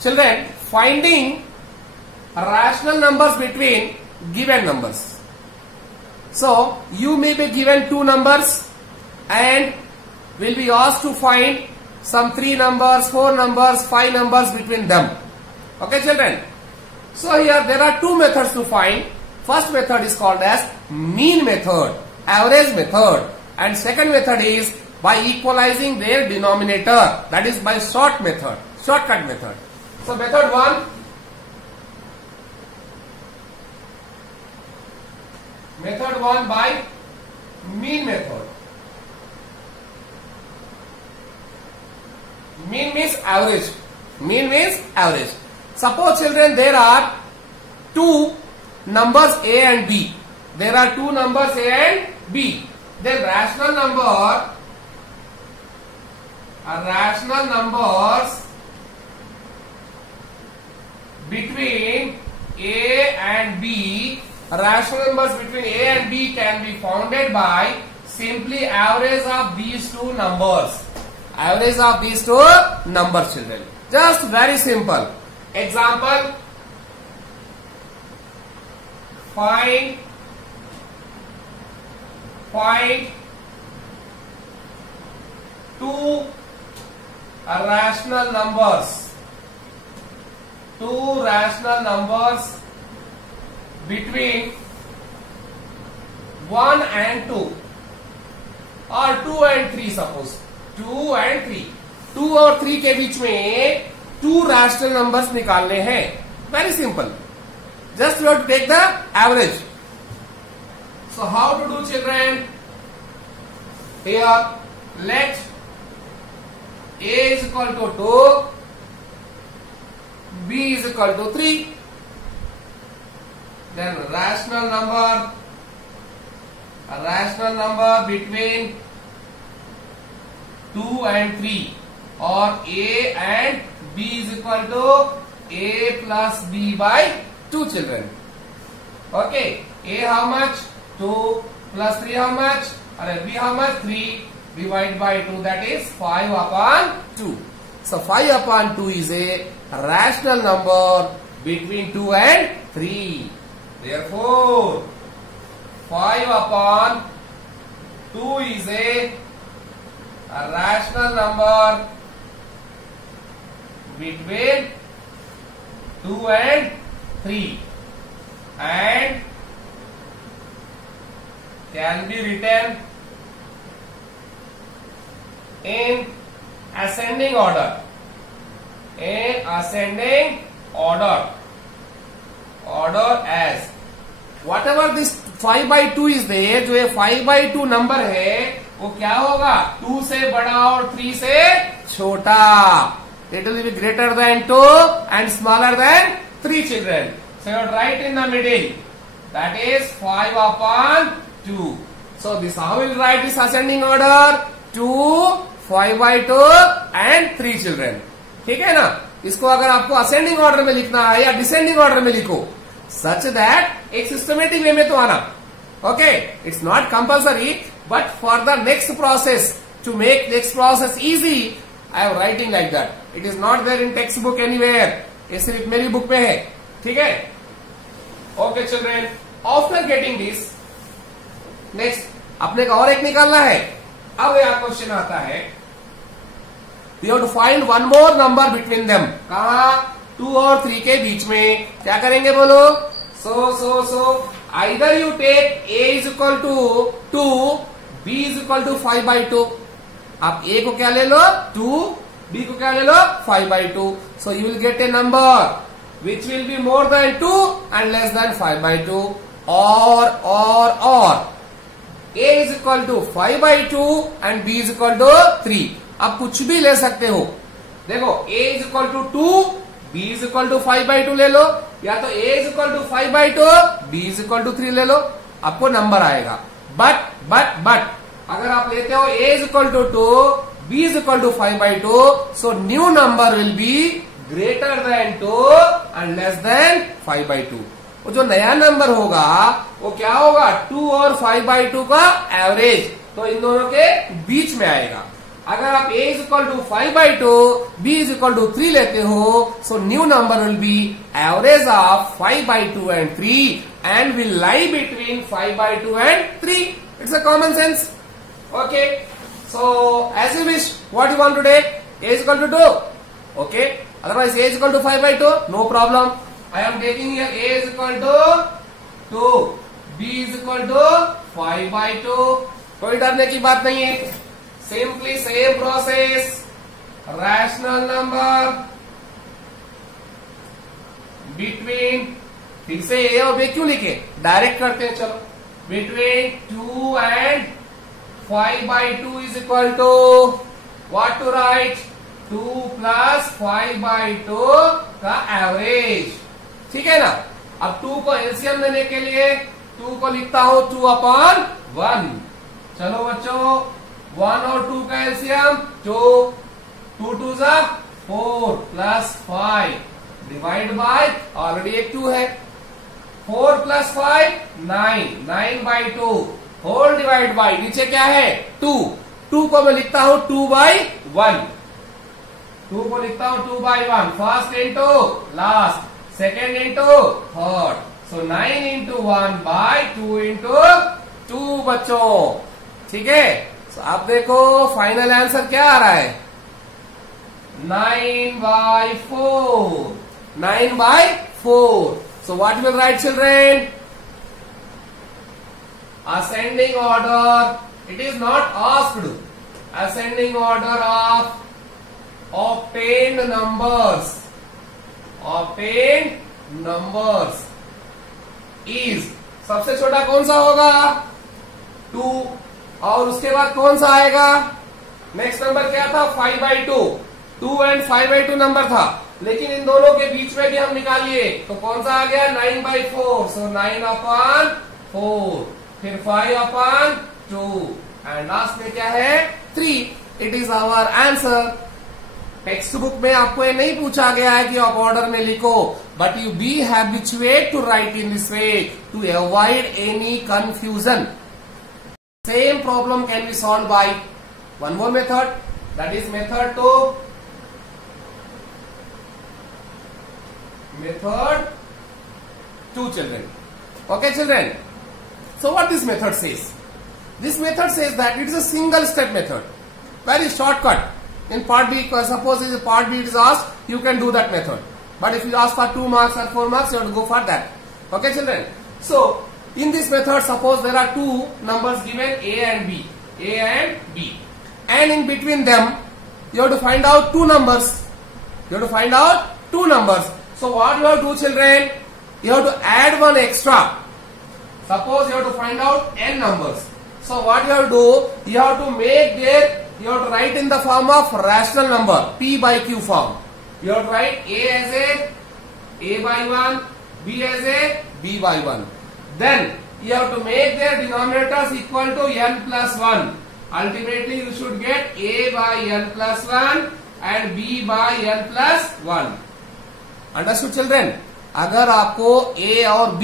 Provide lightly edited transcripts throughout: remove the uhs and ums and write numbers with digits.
Children, finding rational numbers between given numbers. So, you may be given two numbers and will be asked to find some 3 numbers, 4 numbers, 5 numbers between them. Okay, children? So, here there are 2 methods to find. First method is called as mean method, average method, and second method is by equalizing their denominator, that is by shortcut method. So, method 1. Method 1 by mean method. Mean means average. Mean means average. Suppose, children, there are 2 numbers A and B. There are 2 numbers A and B. Then rational numbers between A and B. Rational numbers between A and B can be founded by simply average of these 2 numbers. Average of these 2 numbers, children. Just very simple. Example, find 2 rational numbers. 2 rational numbers between 1 and 2 or 2 and 3, suppose 2 and 3, 2 और 3 के बीच में 2 rational numbers निकालने हैं. Very simple. Just you have to take the average. So how to do, children? Here let A is equal to 2, B is equal to 3. Then a rational number between 2 and 3, or A and B is equal to A plus B by 2, children. Okay, A how much? 2 plus 3 how much? And B how much? 3 divided by 2, that is 5 upon 2. So 5 upon 2 is a rational number between 2 and 3. Therefore, 5 upon 2 is a rational number between 2 and 3 and can be written in ascending order. In ascending order as whatever this 5 by 2 is there, जो ये 5 by 2 number है वो क्या होगा? 2 से बड़ा और 3 से छोटा. It will be greater than 2 and smaller than 3, children. So you have to write in the middle. That is 5 upon 2. So this how we will write this ascending order? 2, 5 by 2 and 3, children. ठीक है ना? इसको अगर आपको ascending order में लिखना है या डिसेंडिंग ऑर्डर में लिखो, सच दैट एक सिस्टमेटिक वे में तो आना. Okay, it's not compulsory, but for the next process, to make next process easy, I am writing like that. It is not there in text book anywhere. ये सिर्फ मेरी book में है. ठीक है? Okay children, after getting this, next अपने का और एक निकालना है. अब यह क्वेश्चन आता है, you have to find one more number between them. कहा? 2 और 3 के बीच में. क्या करेंगे बोलो? So either you take A is equal to 2, B is equal to 5 by 2. आप A को क्या ले लो? 2, B को क्या ले लो? 5 by 2. So you will get a number which will be more than 2 and less than 5 by 2. Or A is equal to 5 by 2 and B is equal to 3. आप कुछ भी ले सकते हो. देखो, A is equal to 2, B is equal to 5 by 2 ले लो, या तो A is equal to 5 by 2, B is equal to 3 ले लो, आपको नंबर आएगा. बट अगर आप लेते हो A is equal to 2, B is equal to 5 by 2, so new number will be greater than 2 and less than 5 by 2. वो जो नया नंबर होगा वो क्या होगा? 2 और 5 by 2 का एवरेज, तो इन दोनों के बीच में आएगा. अगर आप a is equal to 5/2, b is equal to 3 लेते हो, so new number will be average of 5/2 and 3 and will lie between 5/2 and 3. It's a common sense. Okay, so as you wish, what you want to take? a is equal to 2. Okay, otherwise a is equal to 5/2, no problem. I am taking here a is equal to 2, b is equal to 5/2. कोई डरने की बात नहीं है. Simply same process. Rational number between, फिर से a और b क्यों लिखे, डायरेक्ट करते हैं. चलो, between 2 and 5/2 is equal to what to right? 2 plus 5/2 का एवरेज. ठीक है ना. अब 2 को एलसीएम लेने के लिए 2 को लिखता हूं 2/1. चलो बच्चों, 1 और 2 का एलसीएम 2. 2 2 जा 4 प्लस 5 डिवाइड बाय, ऑलरेडी एक 2 है. 4 प्लस 5 9, 9/2 होल डिवाइड बाय, नीचे क्या है 2. 2 को मैं लिखता हूं 2/1. 2 को लिखता हूं 2/1. First into last, second into third. So 9 into 1/2 into 2 बच्चों. ठीक है. so, आप देखो फाइनल आंसर क्या आ रहा है? 9/4. 9/4. So what will write, children? Ascending order. It is not asked. Ascending order of obtained numbers. Obtained numbers is, सबसे छोटा कौन सा होगा? 2. और उसके बाद कौन सा आएगा? नेक्स्ट नंबर क्या था? 5/2. 2 एंड 5/2 नंबर था, लेकिन इन दोनों के बीच में भी हम निकालिए तो कौन सा आ गया? 9/4. सो 9/4, फिर 5/2 एंड लास्ट में क्या है? 3. It is our answer. Text book में आपको ये नहीं पूछा गया है कि आप ऑर्डर में लिखो, but you be habituate to write in this way to avoid any confusion. Same problem can be solve by one more method, that is method 2. Method 2, children. Okay, children. So what this method says? This method says that it is a single step method. Very shortcut. In part B, suppose in part B it is asked, you can do that method. But if you ask for 2 marks or 4 marks, you have to go for that. Okay, children. So in this method, suppose there are 2 numbers given, A and B. A and B. And in between them, you have to find out 2 numbers. You have to find out 2 numbers. So what you have to do, children? You have to add one extra. Suppose you have to find out n numbers. So what you have to do? You have to make you have to write in the form of rational number, p by q form. You have to write a as a/1, b as a/b/1. Then you have to make their denominators equal to n plus 1. Ultimately you should get a/n+1 and b/n+1. Understood children. अगर आपको a और b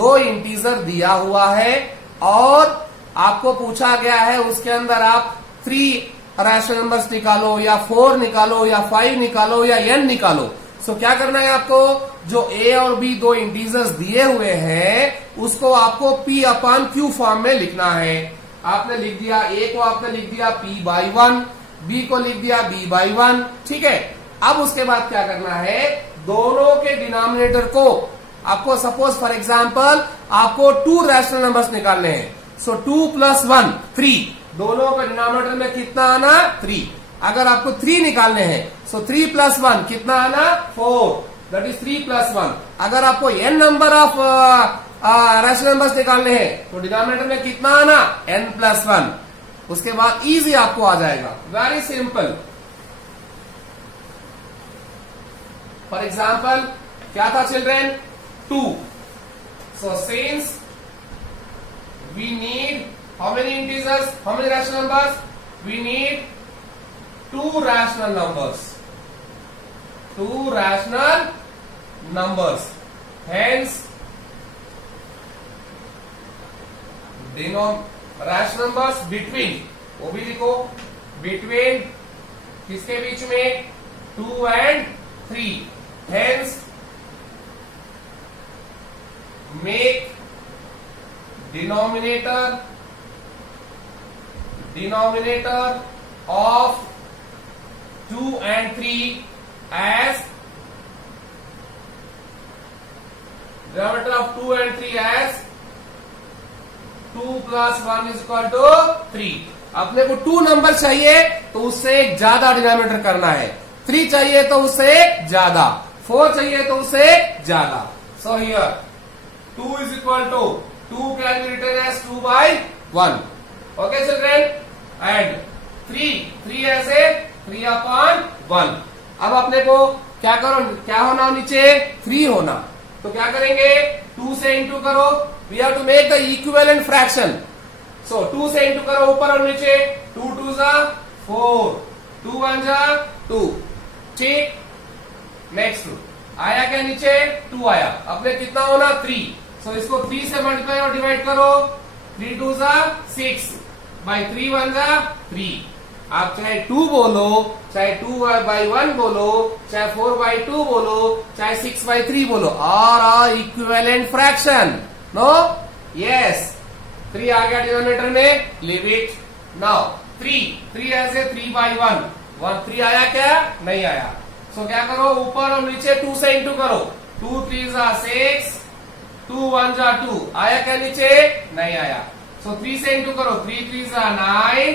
2 integer दिया हुआ है और आपको पूछा गया है उसके अंदर आप 3 रैशनल नंबर्स निकालो या 4 निकालो या 5 निकालो या n निकालो, सो क्या करना है आपको? जो a और b 2 इंटीजर्स दिए हुए हैं उसको आपको p/q फॉर्म में लिखना है. आपने लिख दिया a को, आपने लिख दिया p/1, b को लिख दिया b/1. ठीक है. अब उसके बाद क्या करना है? दोनों के डिनोमिनेटर को आपको, सपोज फॉर एग्जांपल आपको 2 रैशनल नंबर्स निकालने हैं. सो 2 + 1 3. दोनों का डिनोमिनेटर में कितना आना? 3. अगर आपको 3 निकालने हैं सो 3 + 1 कितना आना? 4. That is 3 + 1. अगर आपको n number of rational numbers निकालने हैं तो डिनोमिनेटर में कितना आना? n+1. उसके बाद इजी आपको आ जाएगा. Very simple. फॉर एग्जाम्पल क्या था children? 2. So since we need how many integers, how many rational numbers? We need 2 rational numbers. 2 rational numbers. Hence rational numbers between, वो भी लिखो, बिटवीन किसके बीच में 2 and 3, hence make denominator of 2 and 3 as denominator of 2 and 3 as 2 plus 1 is equal to 3. अपने को 2 number चाहिए तो उससे एक ज्यादा डिनोमिनेटर करना है, 3 चाहिए तो उससे एक ज्यादा, 4 चाहिए तो उससे ज्यादा. So here 2 is equal to 2 can be written as 2 by 1. Okay children, and 3 as a 3 upon 1. अब अपने को क्या होना नीचे 3 होना, तो क्या करेंगे 2 से इंटू करो. We have to make the equivalent fraction. So 2 से इंटू करो ऊपर और नीचे. 2 2 जा 4, 2 1 जा 2. ठीक, नेक्स्ट आया क्या नीचे 2 आया. अपने कितना होना 3. सो इसको 3 से मल्टीप्लाई और डिवाइड करो. 3 2 जा 6 बाई 3 1 जा 3. आप चाहे 2 बोलो, चाहे 2 by 1 बोलो, चाहे 4 by 2 बोलो, चाहे 6 by 3 बोलो, और इक्विवेलेंट फ्रैक्शन. नो, यस, 3 आ गया डिनोमिनेटर में, लीव इट. नाउ 3 ऐसे 3 by 1 3 आया क्या, नहीं आया. सो क्या करो ऊपर और नीचे 2 से इंटू करो. 2 3 जा 6, 2 1 जा 2. आया क्या नीचे, नहीं आया. सो 3 से इंटू करो. 3 3 जा 9,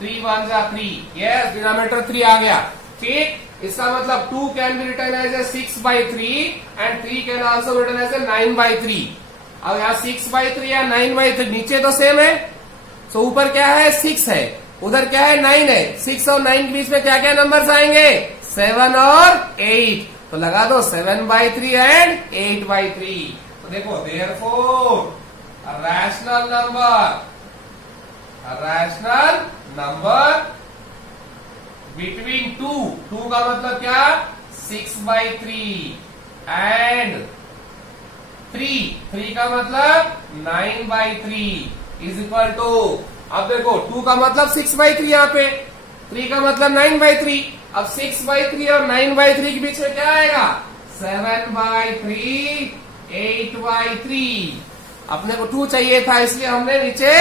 3 1 जा 3. यस, डिनोमिनेटर 3 आ गया. ठीक, इसका मतलब 2 can be written as a 6 by 3 and 3 can also be written as a 9 by 3. अब यहाँ 6 by 3 या 9 by 3 नीचे तो सेम है. सो ऊपर क्या है 6 है, उधर क्या है 9 है. 6 और 9 के बीच में क्या क्या नंबर्स आएंगे 7 और 8. तो लगा दो 7 by 3 एंड 8 by 3. तो देखो देयरफॉर रैशनल नंबर बिटवीन 2 का मतलब क्या 6 by 3 एंड 3 का मतलब 9 by 3 इज इक्वल टू. अब देखो 2 का मतलब 6 by 3 यहाँ पे, 3 का मतलब 9 by 3. अब 6 by 3 और 9 by 3 के बीच में क्या आएगा 7 by 3, 8 by 3. अपने को 2 चाहिए था इसलिए हमने नीचे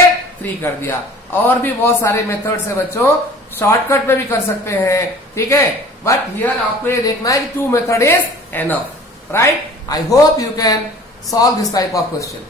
3 कर दिया. और भी बहुत सारे मेथड्स है बच्चों, शॉर्टकट में भी कर सकते हैं. ठीक है, बट हियर आपको ये देखना है कि 2 method is enough. Right, I hope you can solve this type of question.